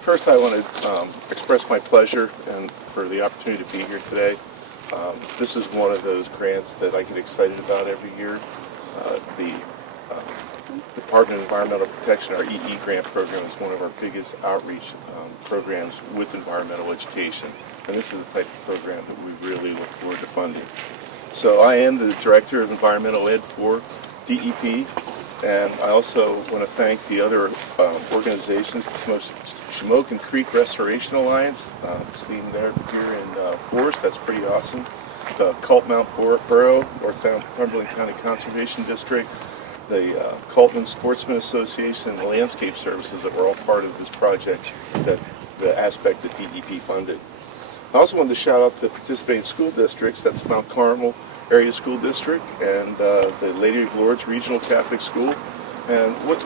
First, I want to express my pleasure and for the opportunity to be here today. This is one of those grants that I get excited about every year. The Department of Environmental Protection, our EE grant program, is one of our biggest outreach programs with environmental education. And this is the type of program that we really look forward to funding. So I am the Director of Environmental Ed for DEP. And I also want to thank the other organizations, the Shamokin Creek Restoration Alliance, seen there here in Forest, that's pretty awesome. The Kulpmont Borough, Northumberland County Conservation District, the Kulpmont Sportsman Association, and the Landscape Services that were all part of this project, the aspect that DEP funded. I also wanted to shout out to the participating school districts. That's Mount Carmel Area School District and the Lady of Lourdes Regional Catholic School. And what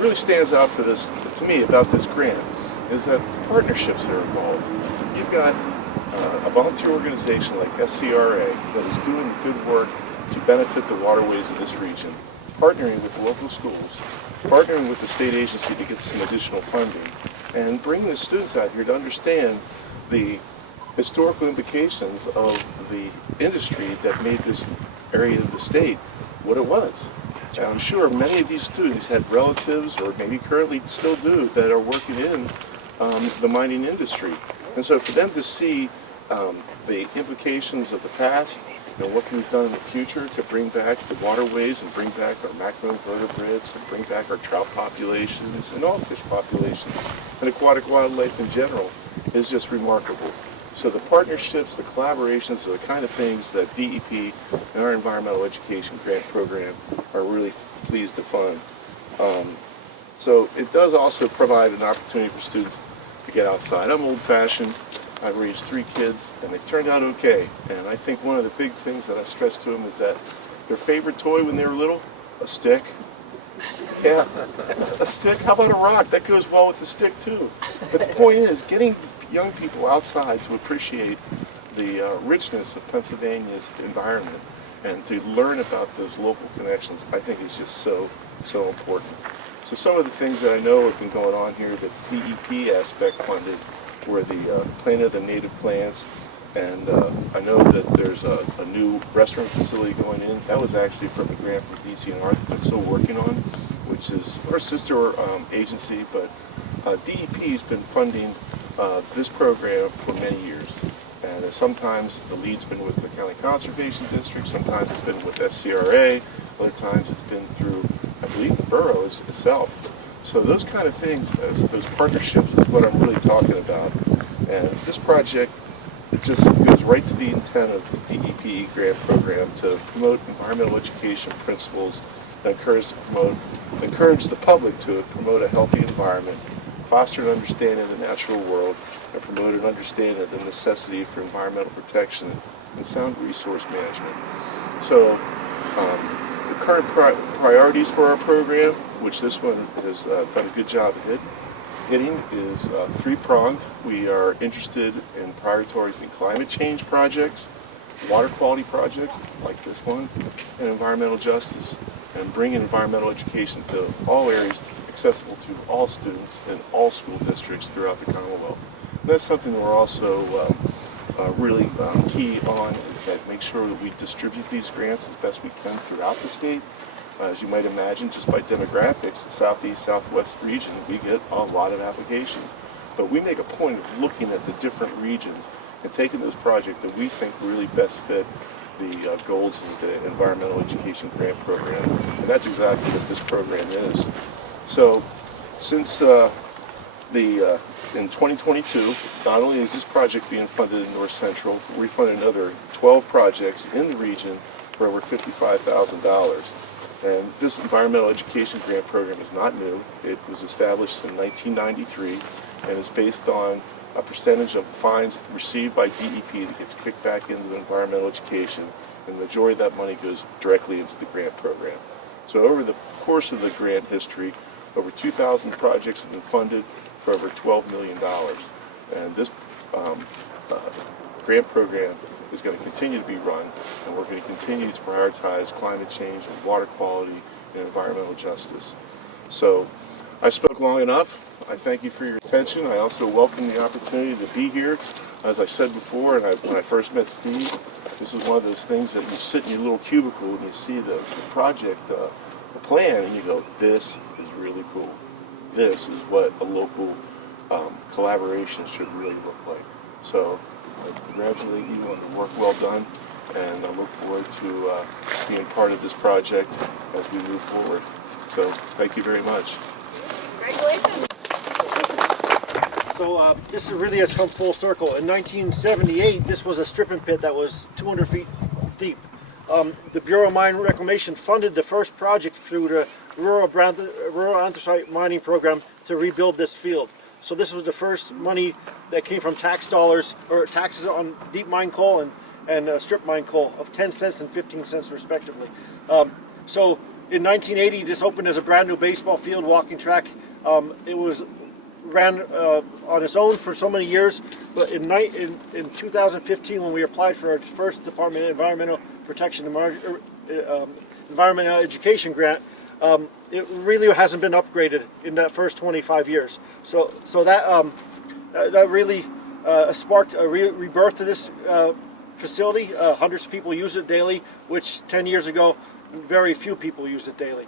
really stands out for this, to me, about this grant is that the partnerships that are involved. You've got a volunteer organization like SCRA that is doing good work to benefit the waterways in this region, partnering with the local schools, partnering with the state agency to get some additional funding, and bringing the students out here to understand the historical implications of the industry that made this area of the state what it was. And I'm sure many of these students had relatives, or maybe currently still do, that are working in the mining industry. And so for them to see the implications of the past and what we've done in the future to bring back the waterways and bring back our macroinvertebrates and bring back our trout populations and all fish populations and aquatic wildlife in general is just remarkable. So the partnerships, the collaborations are the kind of things that DEP and our environmental education grant program are really pleased to fund. So it does also provide an opportunity for students to get outside. I'm old-fashioned. I've raised 3 kids, and they've turned out okay. And I think one of the big things that I stress to them is that their favorite toy when they were little, a stick. Yeah, a stick. How about a rock? That goes well with the stick too. But the point is, getting young people outside to appreciate the richness of Pennsylvania's environment and to learn about those local connections, I think is just so important. So some of the things that I know have been going on here, the DEP aspect funded, were the planting of the native plants, and I know that there's a new restaurant facility going in. That was actually from a grant from DCNR that I'm still working on, which is our sister agency, but DEP has been funding this program for many years. And sometimes the lead's been with the County Conservation District, sometimes it's been with SCRA, other times it's been through, I believe, the boroughs itself. So those kind of things, those partnerships is what I'm really talking about. And this project, it just goes right to the intent of the DEP grant program to promote environmental education principles, that encourage the public to promote a healthy environment, foster an understanding of the natural world, and promote an understanding of the necessity for environmental protection and sound resource management. So the current priorities for our program, which this one has done a good job of hitting, is 3-pronged. We are interested in prioritizing climate change projects, water quality projects like this one, and environmental justice, and bringing environmental education to all areas accessible to all students in all school districts throughout the Commonwealth. And that's something that we're also really key on, is that make sure that we distribute these grants as best we can throughout the state. As you might imagine, just by demographics, the southeast, southwest region, we get a lot of applications. But we make a point of looking at the different regions and taking those projects that we think really best fit the goals of the environmental education grant program. And that's exactly what this program is. So since in 2022, not only is this project being funded in North Central, we funded another 12 projects in the region for over $55,000. And this environmental education grant program is not new. It was established in 1993 and is based on a percentage of fines received by DEP that gets kicked back into environmental education, and the majority of that money goes directly into the grant program. So over the course of the grant history, over 2,000 projects have been funded for over $12 million. And this grant program is going to continue to be run, and we're going to continue to prioritize climate change and water quality and environmental justice. So I spoke long enough. I thank you for your attention. I also welcome the opportunity to be here. As I said before, and when I first met Steve, this is one of those things that you sit in your little cubicle and you see the project, the plan, and you go, this is really cool. This is what a local collaboration should really look like. So I congratulate you on the work well done, and I look forward to being part of this project as we move forward. So thank you very much. Congratulations. So this really has come full circle. In 1978, this was a stripping pit that was 200 feet deep. The Bureau of Mine Reclamation funded the first project through the Rural Anthracite Mining Program to rebuild this field. So this was the first money that came from tax dollars, or taxes on deep mine coal and strip mine coal of 10 cents and 15 cents respectively. So in 1980, this opened as a brand new baseball field, walking track. It was ran on its own for so many years, but in 2015, when we applied for our first Department of Environmental Protection and Environmental Education grant, it really hasn't been upgraded in that first 25 years. So that really sparked a rebirth to this facility. Hundreds of people use it daily, which 10 years ago, very few people used it daily.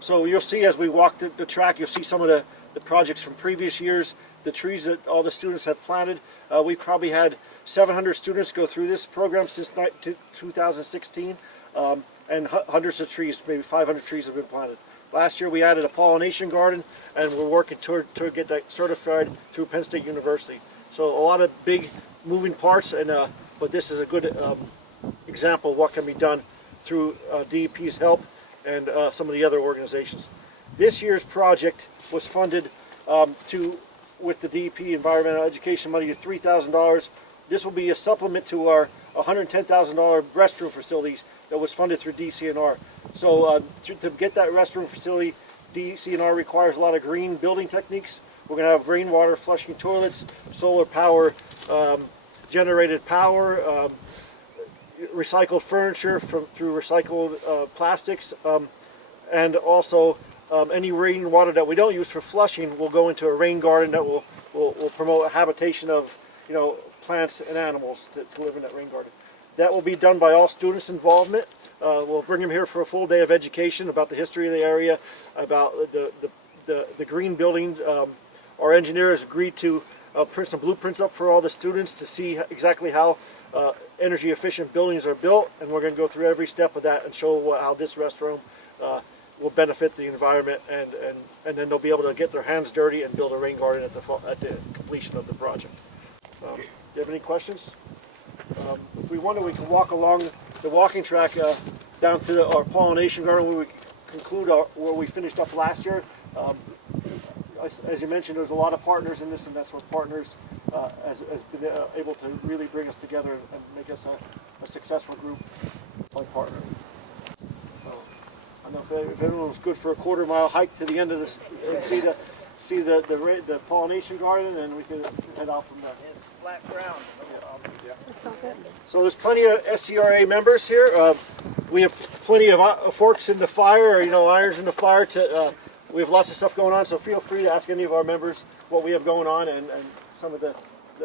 So you'll see as we walk the track, you'll see some of the projects from previous years, the trees that all the students have planted. We've probably had 700 students go through this program since 2016, and hundreds of trees, maybe 500 trees have been planted. Last year we added a pollination garden, and we're working to get that certified through Penn State University. So a lot of big moving parts, and but this is a good example of what can be done through DEP's help and some of the other organizations. This year's project was funded with the DEP environmental education money of $3,000. This will be a supplement to our $110,000 restroom facilities that was funded through DCNR. So to get that restroom facility, DCNR requires a lot of green building techniques. We're going to have rainwater flushing toilets, solar power, generated power, recycled furniture through recycled plastics, and also any rainwater that we don't use for flushing will go into a rain garden that will promote a habitation of plants and animals to live in that rain garden. That will be done by all students' involvement. We'll bring them here for a full day of education about the history of the area, about the green building. Our engineers agreed to print some blueprints up for all the students to see exactly how energy efficient buildings are built, and we're going to go through every step of that and show how this restroom will benefit the environment, and then they'll be able to get their hands dirty and build a rain garden at the completion of the project. Do you have any questions? If we want, we can walk along the walking track down to our pollination garden where we conclude where we finished up last year. As you mentioned, there's a lot of partners in this, and that's what partners has been able to really bring us together and make us a successful group like partner. So, I don't know if everyone was good for a quarter-mile hike to the end of this and see the pollination garden, and we can head off from there. It's flat ground. So there's plenty of SCRA members here. We have plenty of forks in the fire, irons in the fire. We have lots of stuff going on, so feel free to ask any of our members what we have going on and some of the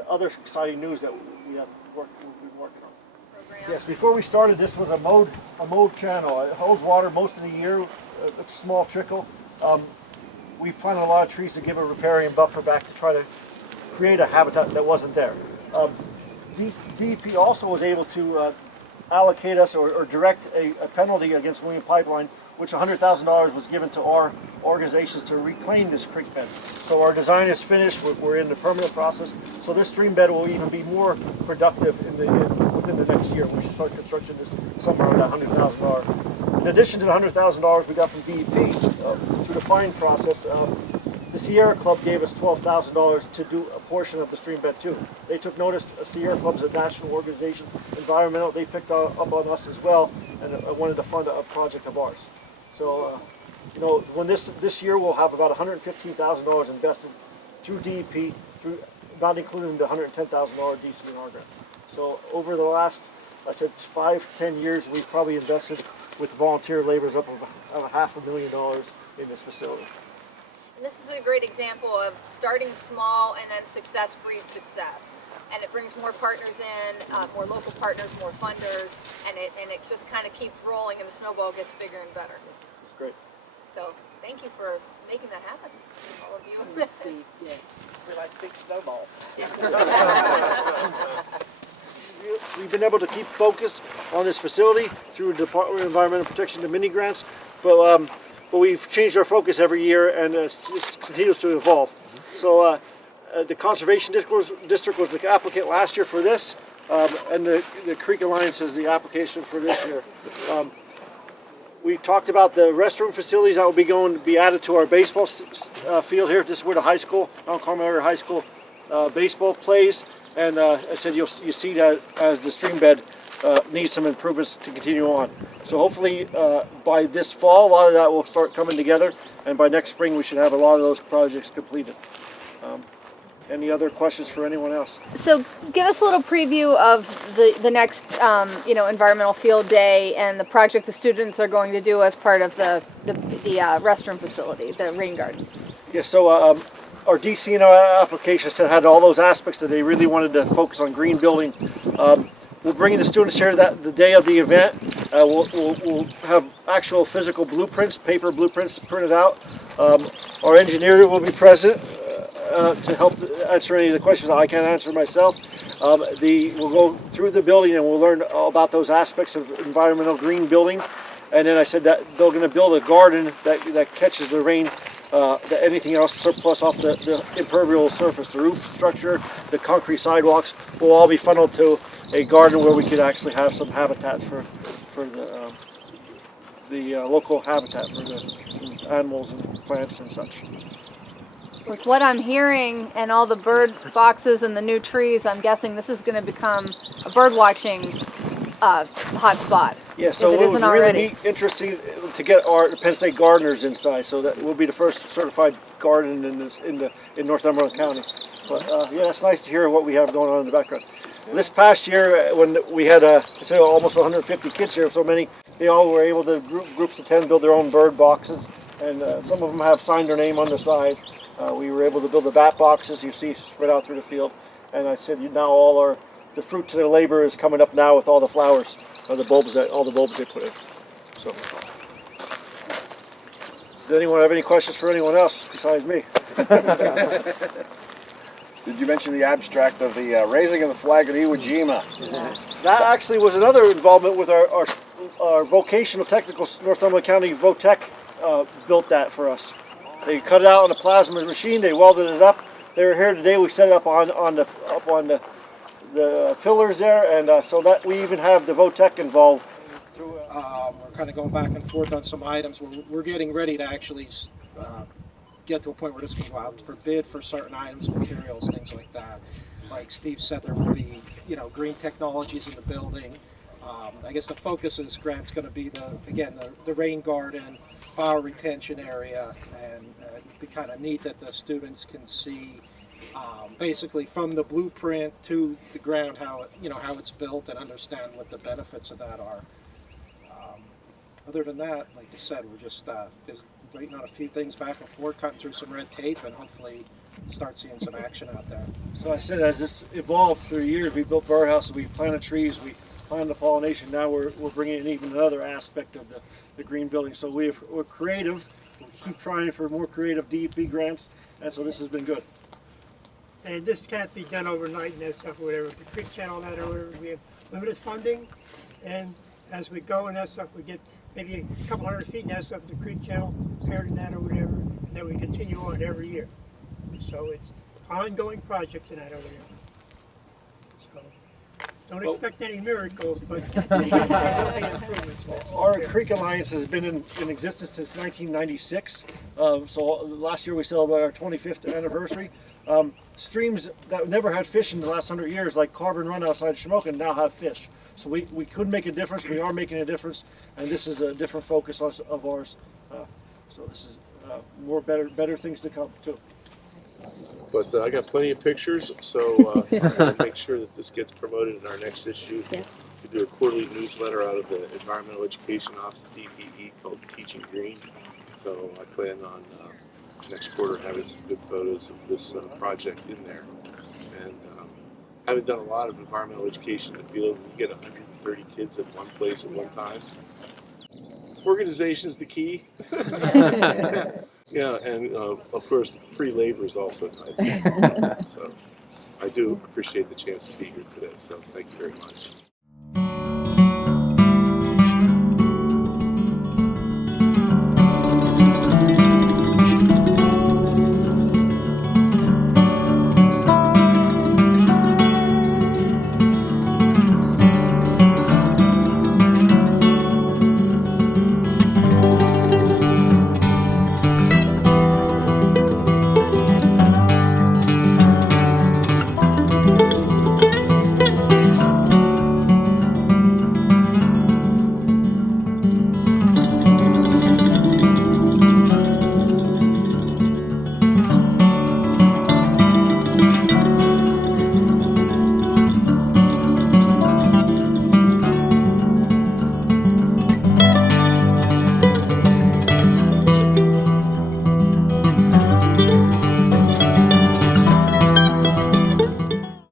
other exciting news that we've been working on. Yes, before we started, this was a mowed channel. It holds water most of the year, a small trickle. We planted a lot of trees to give a riparian buffer back to try to create a habitat that wasn't there. DEP also was able to allocate us or direct a penalty against William Pipeline, which $100,000 was given to our organizations to reclaim this creek bed. So our design is finished. We're in the permanent process. So this stream bed will even be more productive within the next year. We should start construction this summer on that $100,000. In addition to the $100,000 we got from DEP through the fine process, the Sierra Club gave us $12,000 to do a portion of the stream bed too. They took notice. Sierra Club is a national organization, environmental. They picked up on us as well and wanted to fund a project of ours. So, when this year we'll have about $115,000 invested through DEP, not including the $110,000 DCNR grant. So over the last, 5-10 years, we've probably invested with volunteer laborers up of $500,000 in this facility. And this is a great example of starting small and then success breeds success. And it brings more partners in, more local partners, more funders, and it just kind of keeps rolling and the snowball gets bigger and better. It's great. So thank you for making that happen, all of you. Steve, yes. We like big snowballs. We've been able to keep focus on this facility through the Department of Environmental Protection, the mini grants, but we've changed our focus every year, and it continues to evolve. So the Conservation District was the applicant last year for this, and the Creek Alliance is the application for this year. We talked about the restroom facilities that will be added to our baseball field here. This is where the high school, Mount Carmel Area High School, baseball plays. And I said you see that as the stream bed needs some improvements to continue on. So hopefully by this fall, a lot of that will start coming together, and by next spring we should have a lot of those projects completed. Any other questions for anyone else? So give us a little preview of the next environmental field day and the project the students are going to do as part of the restroom facility, the rain garden. Yeah, so our DCNO application said had all those aspects that they really wanted to focus on green building. We're bringing the students here the day of the event. We'll have actual physical blueprints, paper blueprints printed out. Our engineer will be present to help answer any of the questions I can't answer myself. We'll go through the building and we'll learn all about those aspects of environmental green building. And then I said that they're going to build a garden that catches the rain, anything else surplus off the impermeable surface, the roof structure, the concrete sidewalks will all be funneled to a garden where we could actually have some habitat for the local habitat for the animals and plants and such. With what I'm hearing and all the bird boxes and the new trees, I'm guessing this is going to become a bird watching hot spot. Yeah, so it was really neat, interesting to get our Penn State gardeners inside. So that will be the first certified garden in Northumberland County. But yeah, it's nice to hear what we have going on in the background. This past year, when we had almost 150 kids here, so many, they all were able to groups of 10 build their own bird boxes, and some of them have signed their name on the side. We were able to build the bat boxes you see spread out through the field, and I said now the fruit to their labor is coming up now with all the flowers, all the bulbs they put in. So, does anyone have any questions for anyone else besides me? Did you mention the abstract of the raising of the flag at Iwo Jima? That actually was another involvement with our vocational technical Northumberland County VOTEC built that for us. They cut it out on a plasma machine. They welded it up. They were here today. We set it up on the pillars there, and so that we even have the VOTEC involved. We're kind of going back and forth on some items. We're getting ready to actually get to a point where this can go out for bid for certain items, materials, things like that. Like Steve said, there will be green technologies in the building. I guess the focus of this grant is going to be the rain garden, fire retention area, and it'd be kind of neat that the students can see basically from the blueprint to the ground how it's built and understand what the benefits of that are. Other than that, like I said, we're just waiting on a few things back and forth, cutting through some red tape, and hopefully start seeing some action out there. So I said, as this evolved through years, we built birdhouses, we planted trees, we planted the pollination. Now we're bringing in even another aspect of the green building. So we're creative. We keep trying for more creative DEP grants, and so this has been good. And this can't be done overnight and that stuff or whatever. The creek channel, that or whatever, we have limited funding, and as we go and that stuff, we get maybe a couple hundred feet and that stuff, the creek channel, paired in that or whatever, and then we continue on every year. So it's ongoing projects in that over there. So don't expect any miracles, but improvements. Our Creek Alliance has been in existence since 1996. So last year we celebrated our 25th anniversary. Streams that never had fish in the last 100 years, like Carbon Run outside Shamokin, now have fish. So we could make a difference. We are making a difference, and this is a different focus of ours. So this is better things to come too. But I got plenty of pictures, so I'll make sure that this gets promoted in our next issue. Yeah. We do a quarterly newsletter out of the Environmental Education Office, DPE, called Teaching Green. So I plan on next quarter having some good photos of this project in there. And having done a lot of environmental education in the field, we get 130 kids at one place at one time. Organization is the key. Yeah, and of course, free labor is also nice. So I do appreciate the chance to be here today, so thank you very much.